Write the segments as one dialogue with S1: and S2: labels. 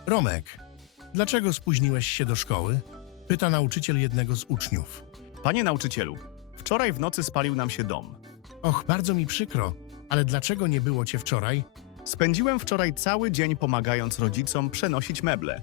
S1: Romek, dlaczego spóźniłeś się do szkoły? Pyta nauczyciel jednego z uczniów.
S2: Panie nauczycielu, wczoraj w nocy spalił nam się dom.
S1: Och, bardzo mi przykro, ale dlaczego nie było cię wczoraj?
S2: Spędziłem wczoraj cały dzień pomagając rodzicom przenosić meble.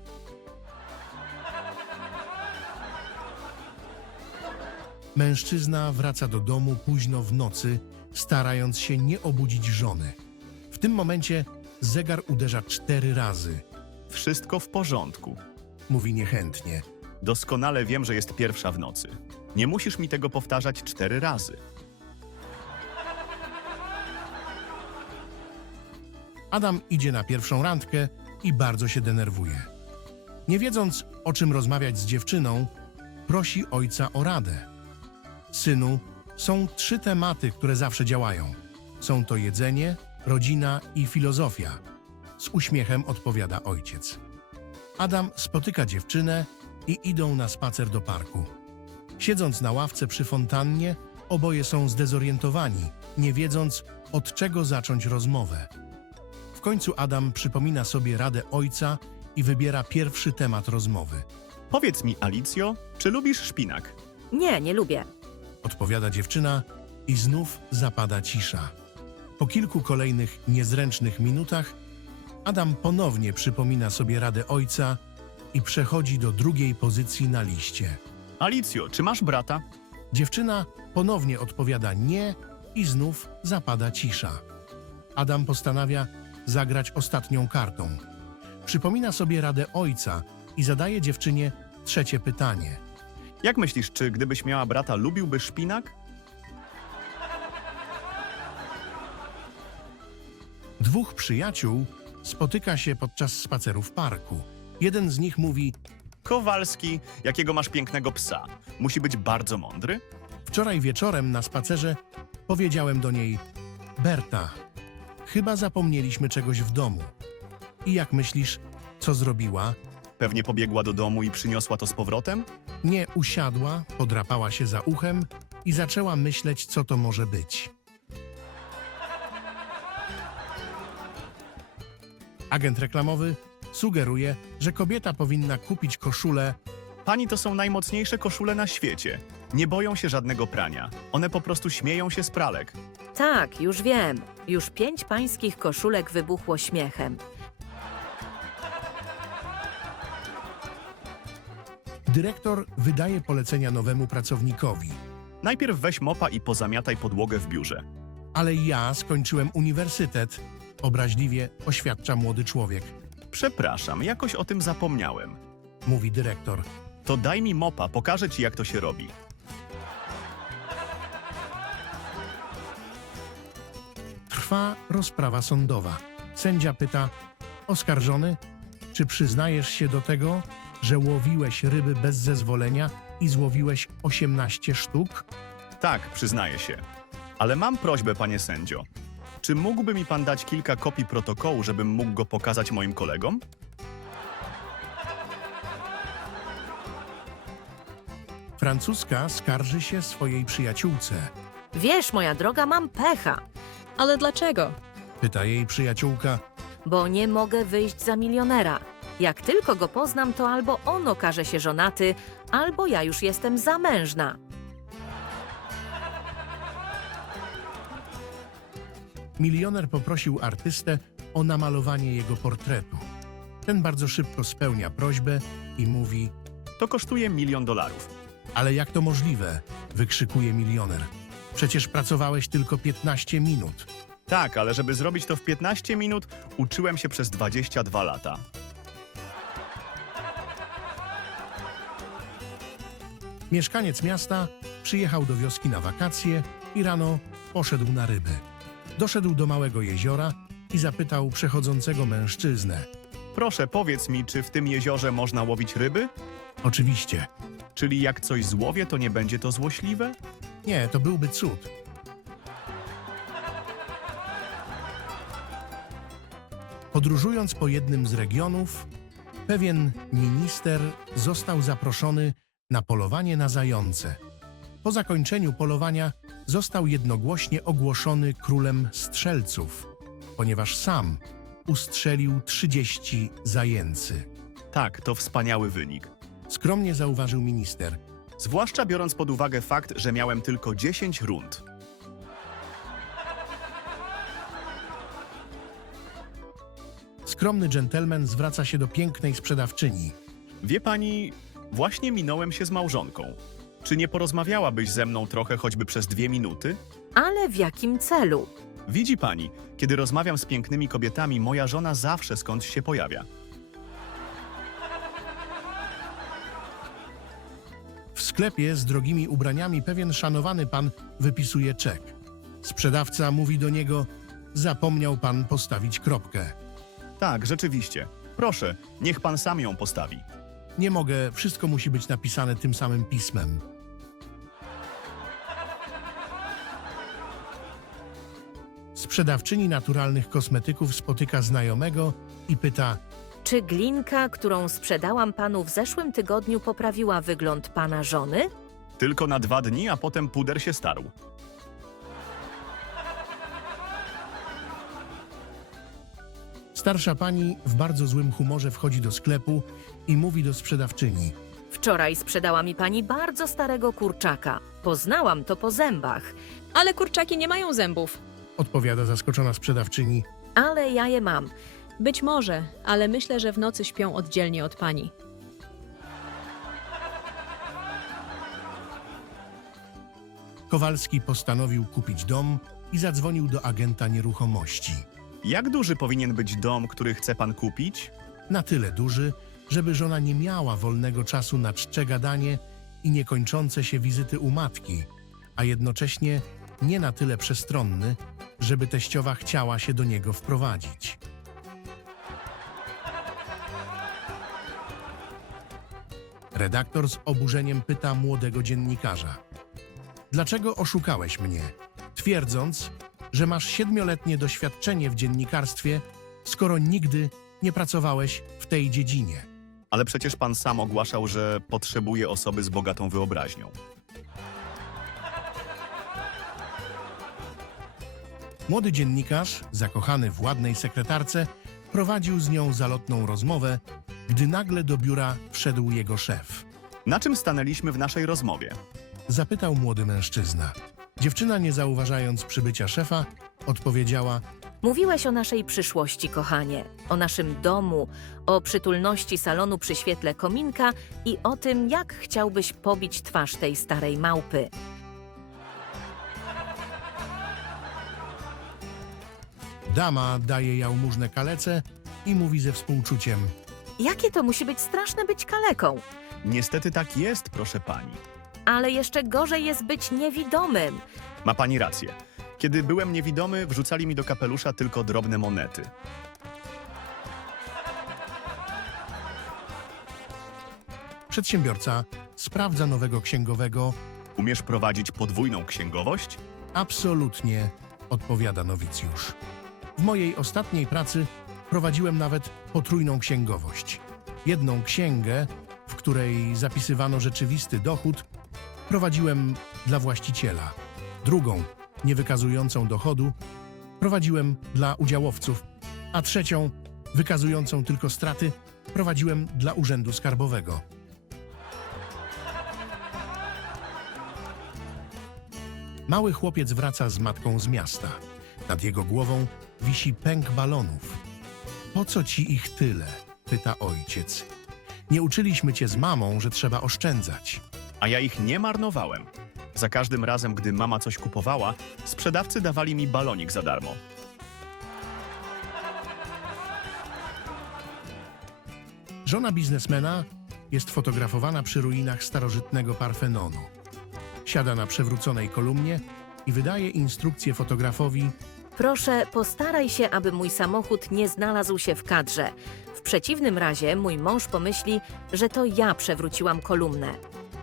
S1: Mężczyzna wraca do domu późno w nocy, starając się nie obudzić żony. W tym momencie zegar uderza 4 razy.
S2: Wszystko w porządku.
S1: Mówi niechętnie.
S2: Doskonale wiem, że jest 1 w nocy. Nie musisz mi tego powtarzać 4 razy.
S1: Adam idzie na pierwszą randkę i bardzo się denerwuje. Nie wiedząc, o czym rozmawiać z dziewczyną, prosi ojca o radę. Synu, są 3 tematy, które zawsze działają. Są to jedzenie, rodzina i filozofia. Z uśmiechem odpowiada ojciec. Adam spotyka dziewczynę i idą na spacer do parku. Siedząc na ławce przy fontannie, oboje są zdezorientowani, nie wiedząc, od czego zacząć rozmowę. W końcu Adam przypomina sobie radę ojca i wybiera pierwszy temat rozmowy.
S2: Powiedz mi, Alicjo, czy lubisz szpinak?
S3: Nie, nie lubię.
S1: Odpowiada dziewczyna i znów zapada cisza. Po kilku kolejnych niezręcznych minutach Adam ponownie przypomina sobie radę ojca i przechodzi do drugiej pozycji na liście.
S2: Alicjo, czy masz brata?
S1: Dziewczyna ponownie odpowiada nie i znów zapada cisza. Adam postanawia zagrać ostatnią kartą. Przypomina sobie radę ojca i zadaje dziewczynie trzecie pytanie.
S2: Jak myślisz, czy gdybyś miała brata, lubiłby szpinak?
S1: Dwóch przyjaciół spotyka się podczas spaceru w parku. Jeden z nich mówi:
S2: Kowalski, jakiego masz pięknego psa. Musi być bardzo mądry?
S1: wczoraj wieczorem na spacerze powiedziałem do niej: Berta, chyba zapomnieliśmy czegoś w domu. I jak myślisz, co zrobiła?
S2: Pewnie pobiegła do domu i przyniosła to z powrotem?
S1: Nie, usiadła, podrapała się za uchem i zaczęła myśleć, co to może być. Agent reklamowy sugeruje, że kobieta powinna kupić koszulę.
S2: Pani to są najmocniejsze koszule na świecie. Nie boją się żadnego prania. One po prostu śmieją się z pralek.
S3: Tak, już wiem. Już 5 pańskich koszulek wybuchło śmiechem.
S1: Dyrektor wydaje polecenia nowemu pracownikowi.
S2: Najpierw weź mopa i pozamiataj podłogę w biurze.
S1: Ale ja skończyłem uniwersytet, obraźliwie oświadcza młody człowiek.
S2: Przepraszam, jakoś o tym zapomniałem.
S1: Mówi dyrektor.
S2: To daj mi mopa, pokażę ci, jak to się robi.
S1: Trwa rozprawa sądowa. Sędzia pyta: oskarżony, czy przyznajesz się do tego, że łowiłeś ryby bez zezwolenia i złowiłeś 18 sztuk?
S2: Tak, przyznaję się. Ale mam prośbę, panie sędzio. Czy mógłby mi pan dać kilka kopii protokołu, żebym mógł go pokazać moim kolegom?
S1: Francuska skarży się swojej przyjaciółce.
S3: Wiesz, moja droga, mam pecha,
S4: Ale dlaczego?
S1: Pyta jej przyjaciółka.
S3: bo nie mogę wyjść za milionera. Jak tylko go poznam, to albo on okaże się żonaty, albo ja już jestem zamężna.
S1: Milioner poprosił artystę o namalowanie jego portretu. Ten bardzo szybko spełnia prośbę i mówi:
S2: To kosztuje $1 000 000.
S1: ale jak to możliwe? Wykrzykuje milioner. Przecież pracowałeś tylko 15 minut.
S2: Tak, ale żeby zrobić to w 15 minut, uczyłem się przez 22 lata.
S1: Mieszkaniec miasta przyjechał do wioski na wakacje i rano poszedł na ryby. Doszedł do małego jeziora i zapytał przechodzącego mężczyznę.
S2: Proszę, powiedz mi, czy w tym jeziorze można łowić ryby?
S1: Oczywiście.
S2: Czyli jak coś złowię, to nie będzie to złośliwe?
S1: Nie, to byłby cud. Podróżując po jednym z regionów, pewien minister został zaproszony na polowanie na zające. Po zakończeniu polowania został jednogłośnie ogłoszony królem strzelców, ponieważ sam ustrzelił 30 zajęcy.
S2: Tak, to wspaniały wynik.
S1: Skromnie zauważył minister.
S2: Zwłaszcza biorąc pod uwagę fakt, że miałem tylko 10 rund.
S1: Skromny dżentelmen zwraca się do pięknej sprzedawczyni.
S2: Wie pani, właśnie minąłem się z małżonką. Czy nie porozmawiałabyś ze mną trochę choćby przez 2 minuty?
S3: Ale w jakim celu?
S2: Widzi pani, kiedy rozmawiam z pięknymi kobietami, moja żona zawsze skądś się pojawia.
S1: W sklepie z drogimi ubraniami pewien szanowany pan wypisuje czek. Sprzedawca mówi do niego: zapomniał pan postawić kropkę.
S2: Tak, rzeczywiście. Proszę, niech pan sam ją postawi.
S1: Nie mogę, wszystko musi być napisane tym samym pismem. Sprzedawczyni naturalnych kosmetyków spotyka znajomego i pyta:
S3: Czy glinka, którą sprzedałam panu w zeszłym tygodniu, poprawiła wygląd pana żony?
S2: Tylko na 2 dni, a potem puder się starł.
S1: starsza pani w bardzo złym humorze wchodzi do sklepu i mówi do sprzedawczyni:
S3: Wczoraj sprzedała mi pani bardzo starego kurczaka. Poznałam to po zębach,
S4: Ale kurczaki nie mają zębów.
S1: odpowiada zaskoczona sprzedawczyni.
S3: ale ja je mam.
S4: Być może, ale myślę, że w nocy śpią oddzielnie od pani.
S1: Kowalski postanowił kupić dom i zadzwonił do agenta nieruchomości.
S2: Jak duży powinien być dom, który chce pan kupić?
S1: Na tyle duży, żeby żona nie miała wolnego czasu na czcze gadanie i niekończące się wizyty u matki, a jednocześnie nie na tyle przestronny, żeby teściowa chciała się do niego wprowadzić. Redaktor z oburzeniem pyta młodego dziennikarza: dlaczego oszukałeś mnie, twierdząc, że masz 7-letnie doświadczenie w dziennikarstwie, skoro nigdy nie pracowałeś w tej dziedzinie?
S2: Ale przecież pan sam ogłaszał, że potrzebuje osoby z bogatą wyobraźnią.
S1: Młody dziennikarz, zakochany w ładnej sekretarce, prowadził z nią zalotną rozmowę, gdy nagle do biura wszedł jego szef.
S2: Na czym stanęliśmy w naszej rozmowie?
S1: Zapytał młody mężczyzna. Dziewczyna, nie zauważając przybycia szefa, odpowiedziała:
S3: Mówiłeś o naszej przyszłości, kochanie, o naszym domu, o przytulności salonu przy świetle kominka i o tym, jak chciałbyś pobić twarz tej starej małpy.
S1: Dama daje jałmużnę kalece i mówi ze współczuciem:
S3: Jakie to musi być straszne być kaleką?
S2: Niestety tak jest, proszę pani.
S3: Ale jeszcze gorzej jest być niewidomym.
S2: Ma pani rację. Kiedy byłem niewidomy, wrzucali mi do kapelusza tylko drobne monety.
S1: Przedsiębiorca sprawdza nowego księgowego.
S2: Umiesz prowadzić podwójną księgowość?
S1: Absolutnie, odpowiada nowicjusz. W mojej ostatniej pracy prowadziłem nawet potrójną księgowość. Jedną księgę, w której zapisywano rzeczywisty dochód, prowadziłem dla właściciela. Drugą, nie wykazującą dochodu, prowadziłem dla udziałowców, a trzecią, wykazującą tylko straty, prowadziłem dla Urzędu Skarbowego. Mały chłopiec wraca z matką z miasta. Nad jego głową wisi pęk balonów. Po co ci ich tyle? Pyta ojciec. Nie uczyliśmy cię z mamą, że trzeba oszczędzać.
S2: A ja ich nie marnowałem. Za każdym razem, gdy mama coś kupowała, sprzedawcy dawali mi balonik za darmo.
S1: Żona biznesmena jest fotografowana przy ruinach starożytnego Parfenonu. Siada na przewróconej kolumnie i wydaje instrukcję fotografowi:
S3: Proszę, postaraj się, aby mój samochód nie znalazł się w kadrze. W przeciwnym razie mój mąż pomyśli, że to ja przewróciłam kolumnę.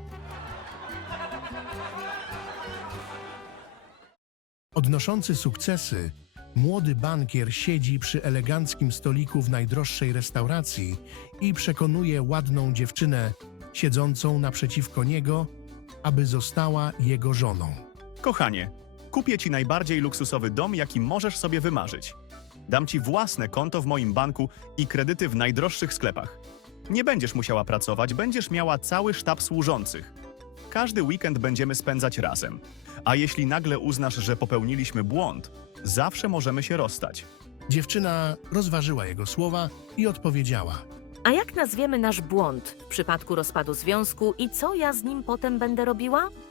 S1: odnoszący sukcesy, młody bankier siedzi przy eleganckim stoliku w najdroższej restauracji i przekonuje ładną dziewczynę siedzącą naprzeciwko niego, aby została jego żoną.
S2: Kochanie, kupię ci najbardziej luksusowy dom, jaki możesz sobie wymarzyć. Dam ci własne konto w moim banku i kredyty w najdroższych sklepach. Nie będziesz musiała pracować, będziesz miała cały sztab służących. Każdy weekend będziemy spędzać razem. A jeśli nagle uznasz, że popełniliśmy błąd, zawsze możemy się rozstać.
S1: Dziewczyna rozważyła jego słowa i odpowiedziała.
S3: A jak nazwiemy nasz błąd w przypadku rozpadu związku i co ja z nim potem będę robiła?